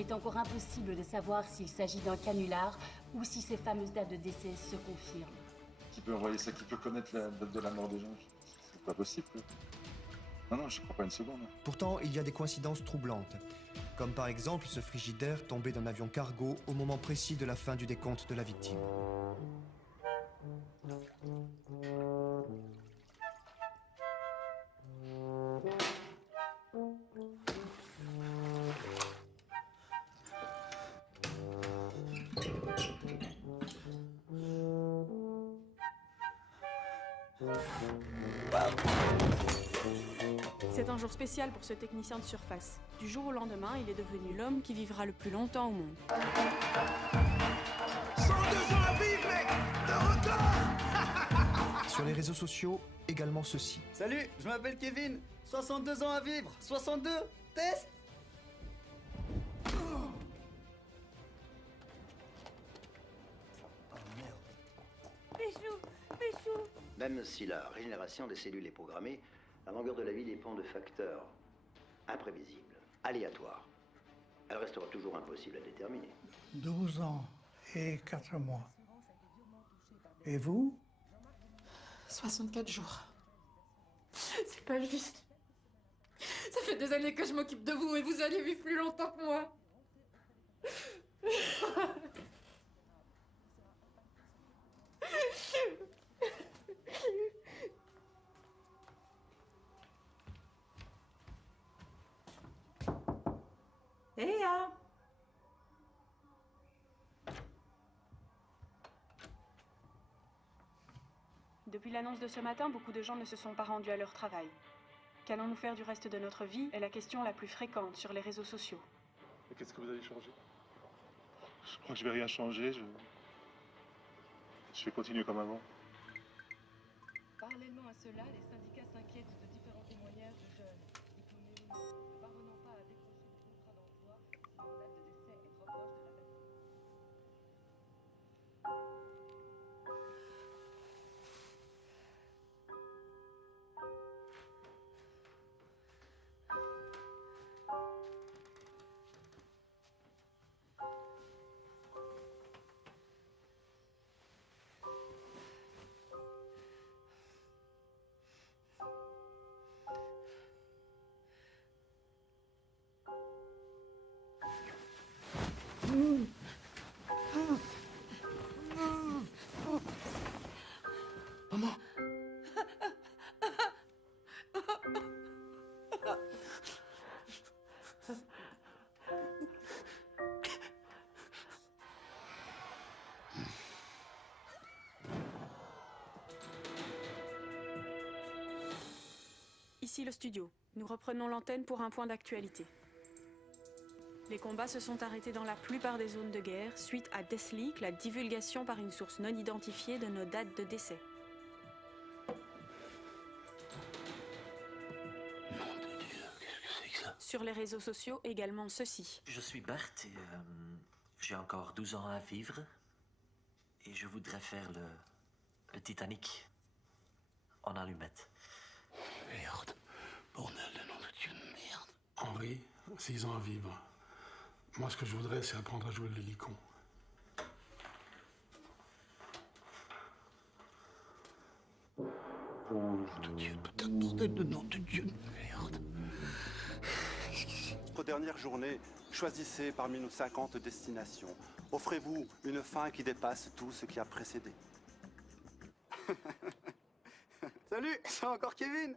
est encore impossible de savoir s'il s'agit d'un canular ou si ces fameuses dates de décès se confirment. Qui peut envoyer ça? Qui peut connaître la date de la mort des gens? C'est pas possible. Non, je crois pas une seconde. Pourtant, il y a des coïncidences troublantes. Comme par exemple ce frigidaire tombé d'un avion cargo au moment précis de la fin du décompte de la victime. C'est un jour spécial pour ce technicien de surface. Du jour au lendemain, il est devenu l'homme qui vivra le plus longtemps au monde. 102 ans à vivre, mec! De record! Sur les réseaux sociaux, également ceci. Salut, je m'appelle Kevin. 62 ans à vivre. 62. Test. Péchou. Même si la régénération des cellules est programmée, la longueur de la vie dépend de facteurs imprévisibles, aléatoires. Elle restera toujours impossible à déterminer. 12 ans et 4 mois. Et vous? 64 jours. C'est pas juste. Ça fait des années que je m'occupe de vous et vous allez vivre plus longtemps que moi. Léa! Depuis l'annonce de ce matin, beaucoup de gens ne se sont pas rendus à leur travail. Qu'allons-nous faire du reste de notre vie est la question la plus fréquente sur les réseaux sociaux. Et qu'est-ce que vous allez changer? Je crois que je vais rien changer. Je vais continuer comme avant. Parallèlement à cela, les syndicats s'inquiètent de différents témoignages de jeunes diplômés ou non, ne parvenant pas à décrocher des contrats d'emploi si leur date de décès est trop proche de la date. Maman. Ici le studio. Nous reprenons l'antenne pour un point d'actualité. Les combats se sont arrêtés dans la plupart des zones de guerre suite à Deathleak, la divulgation par une source non identifiée de nos dates de décès. Nom de Dieu, qu'est-ce que c'est que ça? Sur les réseaux sociaux, également ceci. Je suis Bart et j'ai encore 12 ans à vivre. Et je voudrais faire le Titanic en allumette. Merde. Bordel de nom de Dieu de merde. Henri, 6 ans à vivre. Moi, ce que je voudrais, c'est apprendre à jouer de l'hélicon. Nom de Dieu, putain de bordel de nom de Dieu de merde. Notre dernière journée, choisissez parmi nos 50 destinations. Offrez-vous une fin qui dépasse tout ce qui a précédé. Salut, c'est encore Kevin.